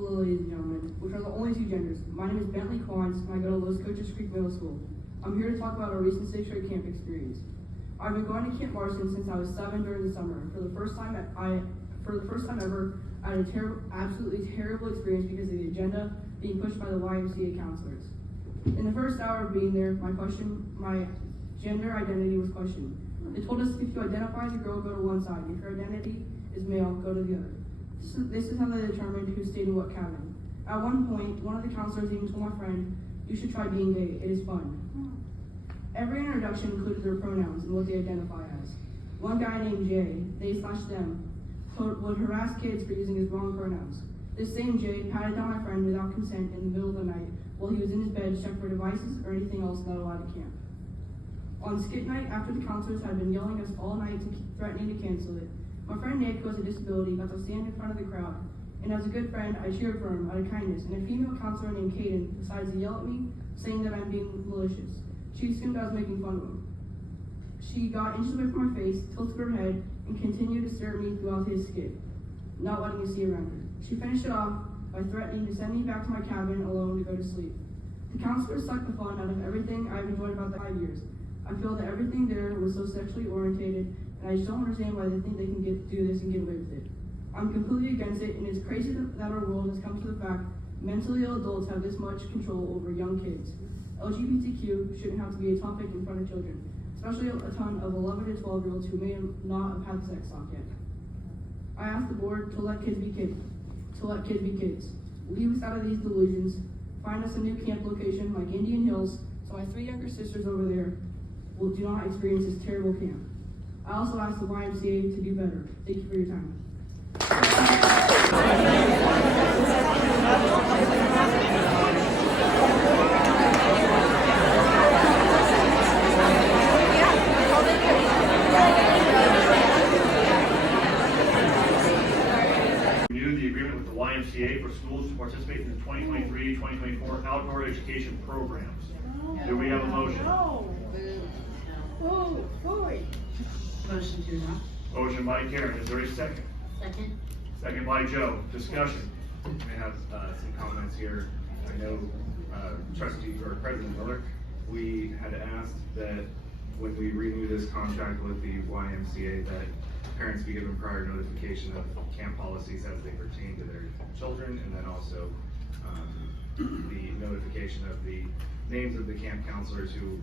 Hello, ladies and gentlemen, which are the only two genders. My name is Bentley Quines, and I go to Los Cochas Creek Middle School. I'm here to talk about our recent 6th grade camp experience. I've been going to Camp Marston since I was 7 during the summer. For the first time ever, I had a absolutely terrible experience because of the agenda being pushed by the YMCA counselors. In the first hour of being there, my gender identity was questioned. They told us if you identify as a girl, go to one side. If your identity is male, go to the other. This is how they determined who stayed in what cabin. At one point, one of the counselors even told my friend, "You should try being gay, it is fun." Every introduction included their pronouns and what they identify as. One guy named Jay, they/them, would harass kids for using his wrong pronouns. This same Jay patted down my friend without consent in the middle of the night while he was in his bed to check for devices or anything else not allowed at camp. On skit night, after the counselors had been yelling at us all night threatening to cancel it, my friend Nick, who has a disability, got to stand in front of the crowd, and as a good friend, I cheered for him out of kindness, and a female counselor named Kaden decides to yell at me, saying that I'm being malicious. She assumed I was making fun of him. She got inches away from my face, tilted her head, and continued to stare at me throughout his skit, not letting me see around her. She finished it off by threatening to send me back to my cabin alone to go to sleep. The counselor sucked the fun out of everything I've enjoyed about the 5 years. I feel that everything there was so sexually orientated, and I just don't understand why they think they can do this and get away with it. I'm completely against it, and it's crazy that our world has come to the fact mentally ill adults have this much control over young kids. LGBTQ shouldn't have to be a topic in front of children, especially a ton of 11 to 12-year-olds who may not have had sex talk yet. I ask the board to let kids be kids, Leave us out of these delusions, find us a new camp location like Indian Hills, so my 3 younger sisters over there do not experience this terrible camp. I also ask the YMCA to do better. Thank you for your time. Renew the agreement with the YMCA for schools to participate in the 2023-2024 outdoor education programs. Do we have a motion? Motion to adopt. Motion by Karen. Is there a second? Second. Second by Joe. Discussion. I have some comments here. I know Trustee or President Miller, we had asked that when we renew this contract with the YMCA that parents be given prior notification of camp policies as they pertain to their children, and then also the notification of the names of the camp counselors who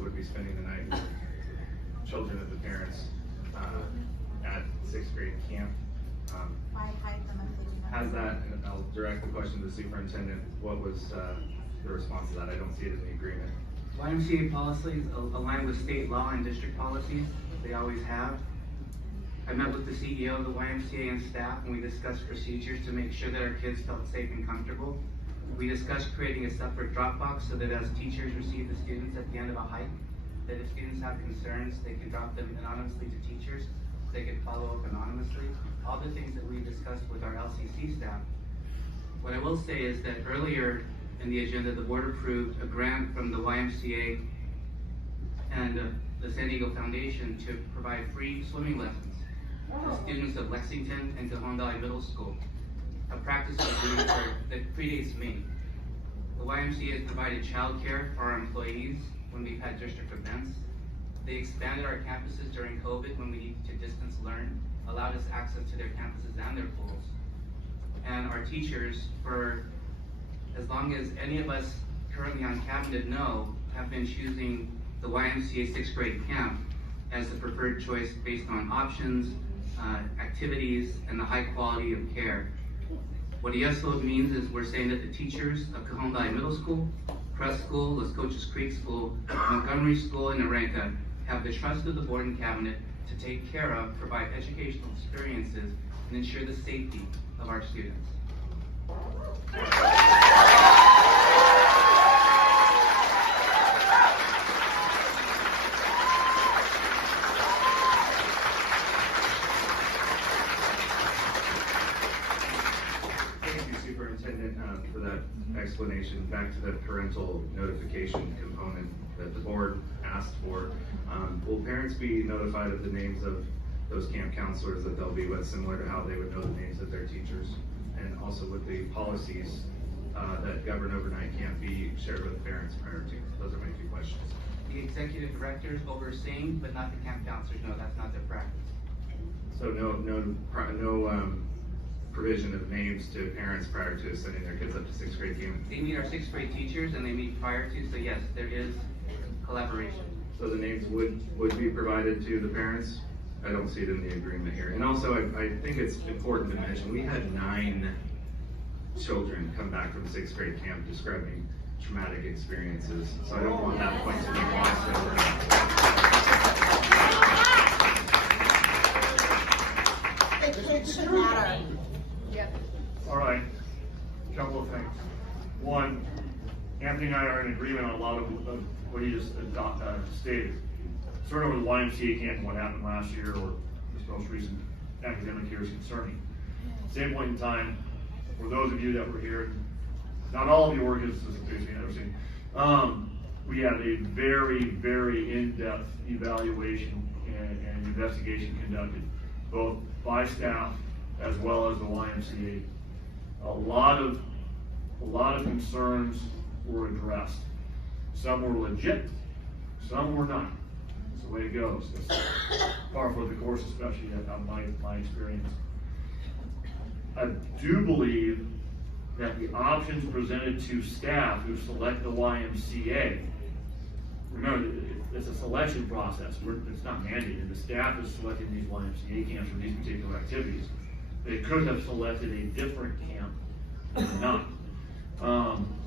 would be spending the night with children of the parents at 6th grade camp. Has that, and I'll direct the question to the superintendent, what was the response to that? I don't see it in the agreement. YMCA policies align with state law and district policies. They always have. I met with the CEO of the YMCA and staff, and we discussed procedures to make sure that our kids felt safe and comfortable. We discussed creating a separate drop box so that as teachers receive the students at the end of a hike, that if students have concerns, they can drop them anonymously to teachers. They can follow up anonymously. All the things that we discussed with our LCC staff. What I will say is that earlier in the agenda, the board approved a grant from the YMCA and the San Diego Foundation to provide free swimming lessons to students of Lexington and Cajon Valley Middle School. A practice we're doing that predates me. The YMCA has provided childcare for our employees when we've had district events. They expanded our campuses during COVID when we needed to distance learn, allowed us access to their campuses and their pools. And our teachers, for as long as any of us currently on cabinet know, have been choosing the YMCA 6th grade camp as the preferred choice based on options, activities, and the high quality of care. What ESO means is we're saying that the teachers of Cajon Valley Middle School, Crest School, Las Cochas Creek School, Montgomery School, and Aranca have the trust of the board and cabinet to take care of, provide educational experiences, and ensure the safety of our students. Thank you, Superintendent, for that explanation. Back to the parental notification component that the board asked for. Will parents be notified of the names of those camp counselors that they'll be with, similar to how they would know the names of their teachers? and also with the policies that govern overnight can't be shared with parents prior to. Those are my two questions. The executive directors overseeing, but not the camp counselors. No, that's not their practice. So no provision of names to parents prior to sending their kids up to 6th grade camp. They meet our 6th grade teachers and they meet prior to, so yes, there is collaboration. So the names would be provided to the parents? I don't see it in the agreement here. And also, I think it's important to mention, we had 9 children come back from 6th grade camp describing traumatic experiences. So I don't want that point to be lost over. It should matter. All right, a couple of things. One, Anthony and I are in agreement on a lot of what he just stated. Starting with the YMCA camp and what happened last year or this most recent academic year is concerning. At the same point in time, for those of you that were here, not all of you were, because this is the biggest thing I've ever seen, we had a very, very in-depth evaluation and investigation conducted, both by staff as well as the YMCA. A lot of concerns were addressed. Some were legit, some were not. That's the way it goes. That's par for the course, especially in my experience. I do believe that the options presented to staff who select the YMCA, remember, it's a selection process. It's not mandated. The staff is selecting these YMCA camps for these particular activities. They could have selected a different camp, or not.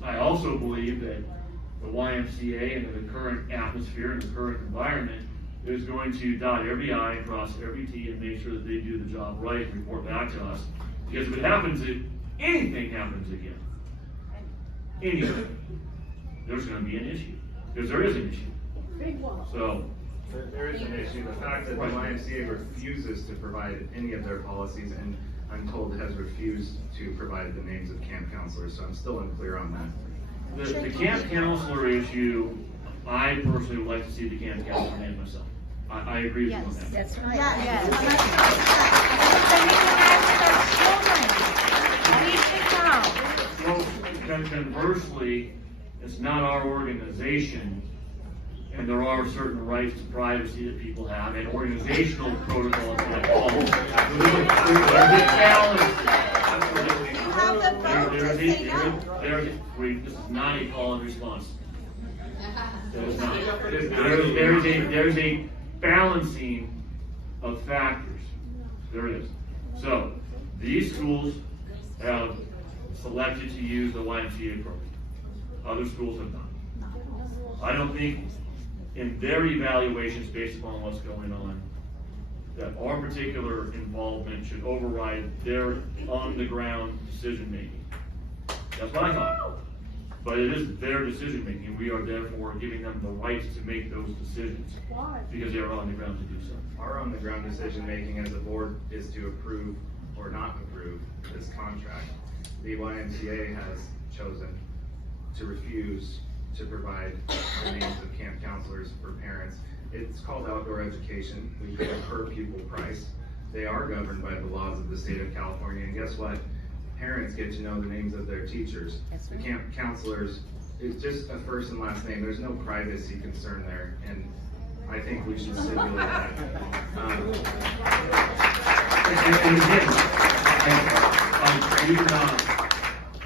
I also believe that the YMCA and the current atmosphere and the current environment is going to dot every I and cross every T and make sure that they do the job right and report back to us. Because if it happens, if anything happens again, anything, there's going to be an issue. Because there is an issue. So, There is an issue. The fact that the YMCA refuses to provide any of their policies, and I'm told it has refused to provide the names of camp counselors, so I'm still unclear on that. the camp counselor issue, I personally would like to see the camp counselor name myself. I agree with you on that. That's right. Yes. Well, conversely, it's not our organization, and there are certain rights to privacy that people have, and organizational protocols that follow. There's a balance. You have the vote to say no. This is not a call and response. There's not. There's a balancing of factors. There is. So, these schools have selected to use the YMCA program. Other schools have not. I don't think in their evaluations based upon what's going on, that our particular involvement should override their on-the-ground decision-making. That's what I thought. But it is their decision-making, and we are therefore giving them the rights to make those decisions. Why? Because they are on the ground to do so. Our on-the-ground decision-making as a board is to approve or not approve this contract. The YMCA has chosen to refuse to provide the names of camp counselors for parents. It's called outdoor education. We pay a per pupil price. They are governed by the laws of the state of California, and guess what? Parents get to know the names of their teachers. The camp counselors, it's just a first and last name. There's no privacy concern there, and I think we should stipulate that. And again,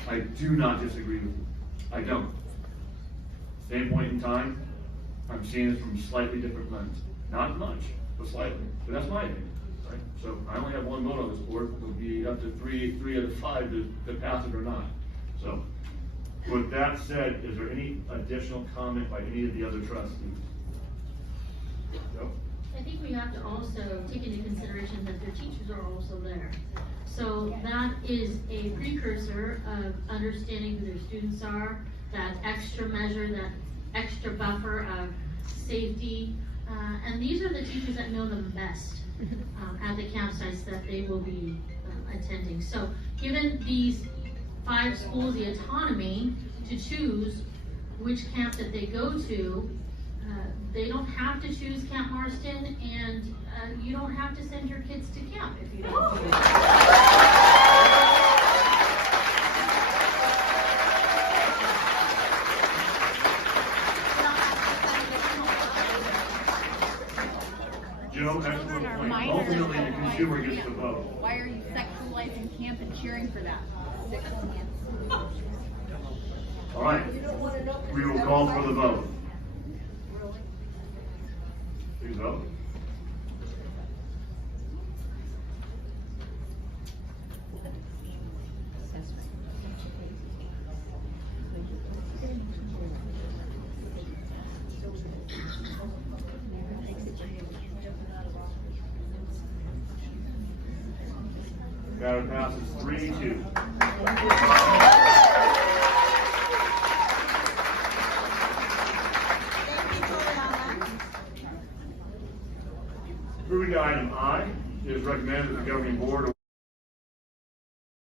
I do not disagree with you. I don't. Same point in time, I'm seeing it from a slightly different lens. Not much, but slightly. But that's my opinion, right? So I only have one vote on this board. It would be up to three out of 5 to pass it or not. So with that said, is there any additional comment by any of the other trustees? No? I think we have to also take into consideration that their teachers are also there. So that is a precursor of understanding who their students are, that extra measure, that extra buffer of safety. And these are the teachers that know them best at the campsites that they will be attending. So given these 5 schools the autonomy to choose which camp that they go to, they don't have to choose Camp Marston, and you don't have to send your kids to camp if you don't choose. Schumer gets to vote. Why are you sexualizing camp and cheering for that? All right, we will call for the vote. Please vote. Matter passes 3-2. Moving to item I, it is recommended that the governing board